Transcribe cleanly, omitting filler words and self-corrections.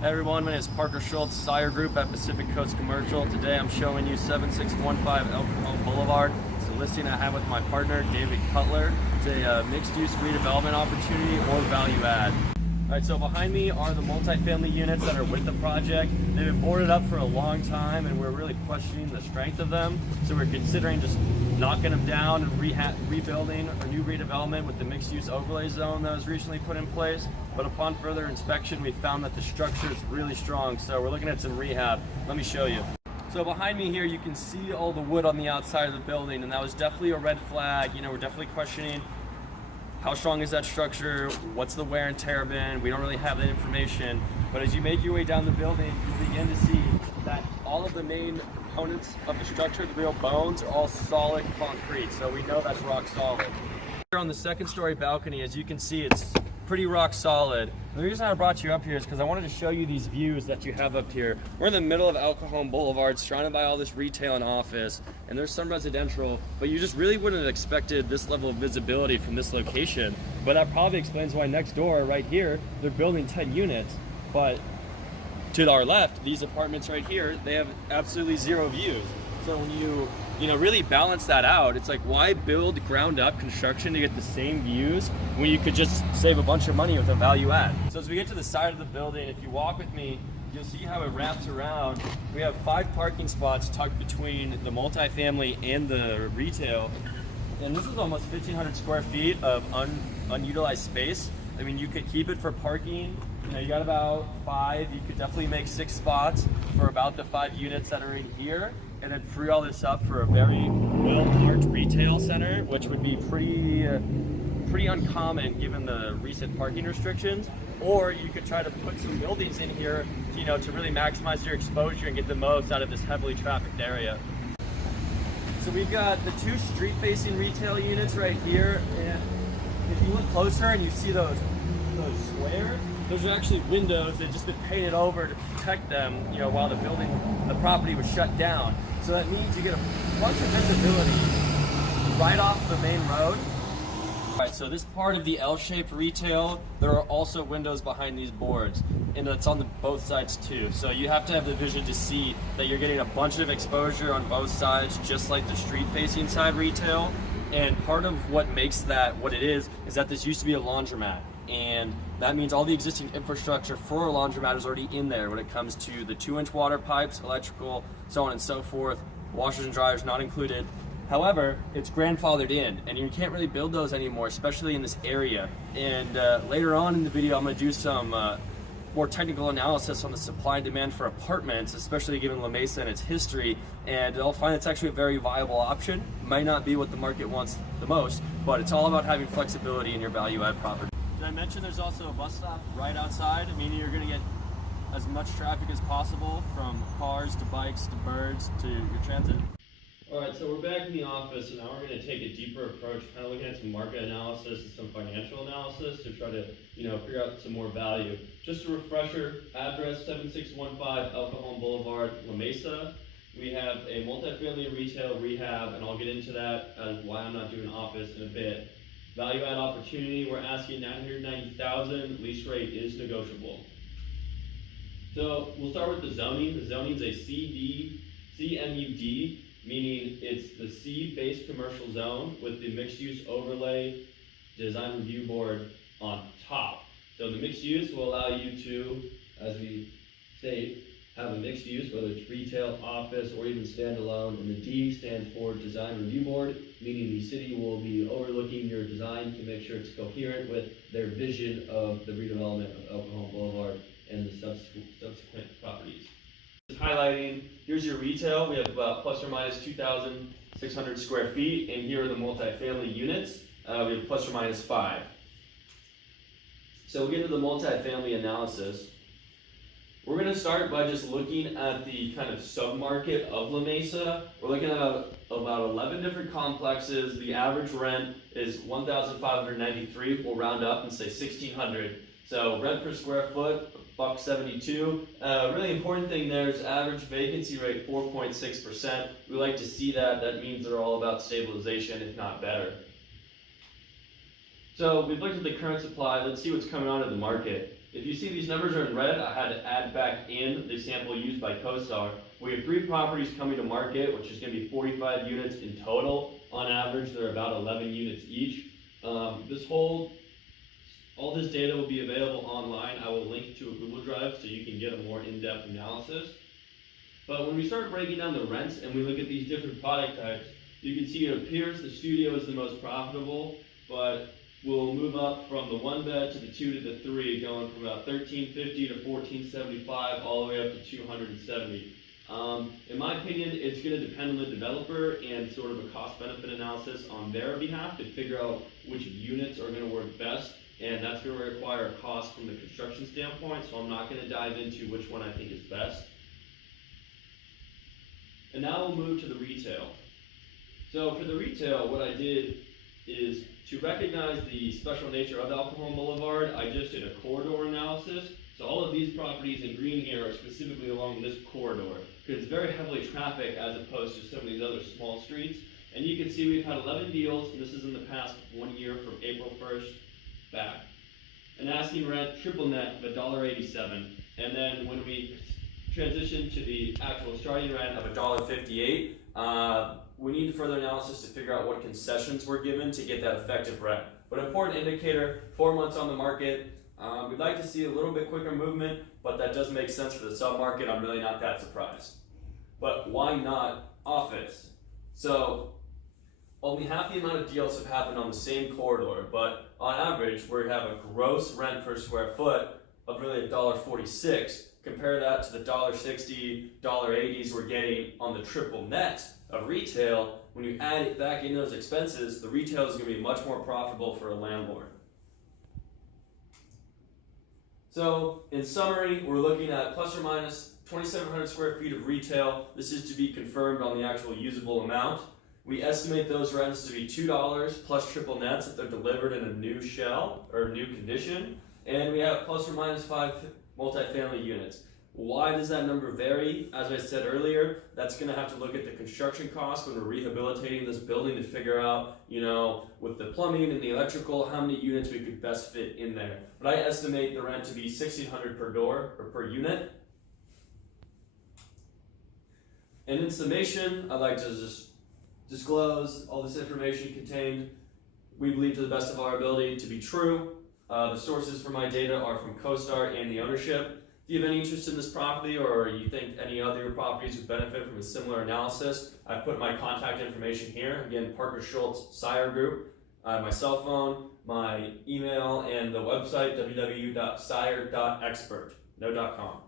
Hey everyone, my name is Parker Schultz, Sire Group at Pacific Coast Commercial. Today I'm showing you 7615 El Cajon Boulevard. It's a listing I have with my partner, David Cutler. It's a mixed-use redevelopment opportunity or value add. All right, so behind me are the multifamily units that are with the project. They've been boarded up for a long time and we're really questioning the strength of them. So we're considering just knocking them down and rebuilding a new redevelopment with the mixed-use overlay zone that was recently put in place. But upon further inspection, we found that the structure is really strong. So we're looking at some rehab. Let me show you. So behind me here, you can see all the wood on the outside of the building, and that was definitely a red flag. You know, we're definitely questioning how strong is that structure? What's the wear and tear been? We don't really have that information. But as you make your way down the building, you'll begin to see that all of the main components of the structure, the real bones, are all solid concrete. So we know that's rock solid. Here on the second story balcony, as you can see, it's pretty rock solid. The reason I brought you up here is because I wanted to show you these views that you have up here. We're in the middle of El Cajon Boulevard, surrounded by all this retail and office, and there's some residential, but you just really wouldn't have expected this level of visibility from this location. But that probably explains why next door, right here, they're building 10 units, but to our left, these apartments right here, they have absolutely zero views. So when you really balance that out, it's like, why build ground up construction to get the same views when you could just save a bunch of money with a value add? So as we get to the side of the building, if you walk with me, you'll see how it wraps around. We have 5 parking spots tucked between the multifamily and the retail. And this is almost 1,500 square feet of unutilized space. I mean, you could keep it for parking. You know, you got about 5. You could definitely make 6 spots for about the 5 units that are in here, and then free all this up for a very well-marked retail center, which would be pretty uncommon given the recent parking restrictions. Or you could try to put some buildings in here, to really maximize your exposure and get the most out of this heavily trafficked area. So we've got the 2 street-facing retail units right here, and if you look closer and you see those squares, those are actually windows that have just been painted over to protect them, while the property was shut down. So that means you get a bunch of visibility right off the main road. All right, so this part of the L-shaped retail, there are also windows behind these boards, and it's on both sides too. So you have to have the vision to see that you're getting a bunch of exposure on both sides, just like the street-facing side retail. And part of what makes that what it is that this used to be a laundromat. And that means all the existing infrastructure for a laundromat is already in there when it comes to the 2-inch water pipes, electrical, so on and so forth, washers and dryers not included. However, it's grandfathered in, and you can't really build those anymore, especially in this area. And later on in the video, I'm gonna do some more technical analysis on the supply and demand for apartments, especially given La Mesa and its history, and I'll find it's actually a very viable option. Might not be what the market wants the most, but it's all about having flexibility in your value add property. Did I mention there's also a bus stop right outside? I mean, you're gonna get as much traffic as possible, from cars to bikes to birds to your transit. All right, so we're back in the office, and now we're going to take a deeper approach, kind of looking at some market analysis and some financial analysis to try to, figure out some more value. Just a refresher, address 7615 El Cajon Boulevard, La Mesa. We have a multifamily retail rehab, and I'll get into that as why I'm not doing office in a bit. Value add opportunity, we're asking $990,000, lease rate is negotiable. So we'll start with the zoning. The zoning is a CMUD, meaning it's the C-based commercial zone with the mixed-use overlay design review board on top. So the mixed use will allow you to, as we state, have a mixed use, whether it's retail, office, or even standalone. And the D stands for design review board, meaning the city will be overlooking your design to make sure it's coherent with their vision of the redevelopment of El Cajon Boulevard and the subsequent properties. Highlighting, here's your retail. We have about plus or minus 2,600 square feet, and here are the multifamily units. We have plus or minus 5. So we'll get into the multifamily analysis. We're going to start by just looking at the kind of sub-market of La Mesa. We're looking at about 11 different complexes. The average rent is $1,593. We'll round up and say $1,600. So rent per square foot, $1.72. Really important thing there is average vacancy rate, 4.6%. We like to see that. That means they're all about stabilization, if not better. So we've looked at the current supply. Let's see what's coming onto the market. If you see these numbers are in red, I had to add back in the sample used by CoStar. We have 3 properties coming to market, which is going to be 45 units in total. On average, they're about 11 units each. All this data will be available online. I will link to a Google Drive so you can get a more in-depth analysis. But when we start breaking down the rents and we look at these different product types, you can see it appears the studio is the most profitable, but we'll move up from the 1 bed to the 2 to the 3, going from about $1,350 to $1,475 all the way up to $270. In my opinion, it's going to depend on the developer and sort of a cost-benefit analysis on their behalf to figure out which units are going to work best, and that's going to require a cost from the construction standpoint, so I'm not going to dive into which one I think is best. And now we'll move to the retail. So for the retail, what I did is to recognize the special nature of El Cajon Boulevard, I just did a corridor analysis. So all of these properties in green here are specifically along this corridor, because it's very heavily trafficked as opposed to some of these other small streets. And you can see we've had 11 deals, and this is in the past 1 year from April 1st back. An asking rent, triple net of $1.87. And then when we transition to the actual starting rent of $1.58, we need further analysis to figure out what concessions were given to get that effective rent. But an important indicator, 4 months on the market. We'd like to see a little bit quicker movement, but that does make sense for the sub-market. I'm really not that surprised. But why not office? So only half the amount of deals have happened on the same corridor, but on average, we have a gross rent per square foot of really $1.46. Compare that to the $1.60, $1.80s we're getting on the triple net of retail. When you add it back in those expenses, the retail is going to be much more profitable for a landlord. So in summary, we're looking at plus or minus 2,700 square feet of retail. This is to be confirmed on the actual usable amount. We estimate those rents to be $2 plus triple nets if they're delivered in a new shell or new condition. And we have plus or minus 5 multifamily units. Why does that number vary? As I said earlier, that's going to have to look at the construction costs when we're rehabilitating this building to figure out, with the plumbing and the electrical, how many units we could best fit in there. But I estimate the rent to be $1,600 per door or per unit. And in summation, I'd like to just disclose all this information contained, we believe to the best of our ability to be true. The sources for my data are from CoStar and the ownership. If you have any interest in this property or you think any other properties would benefit from a similar analysis, I've put my contact information here. Again, Parker Schultz, Sire Group. My cell phone, my email, and the website www.sire.expert, no .com.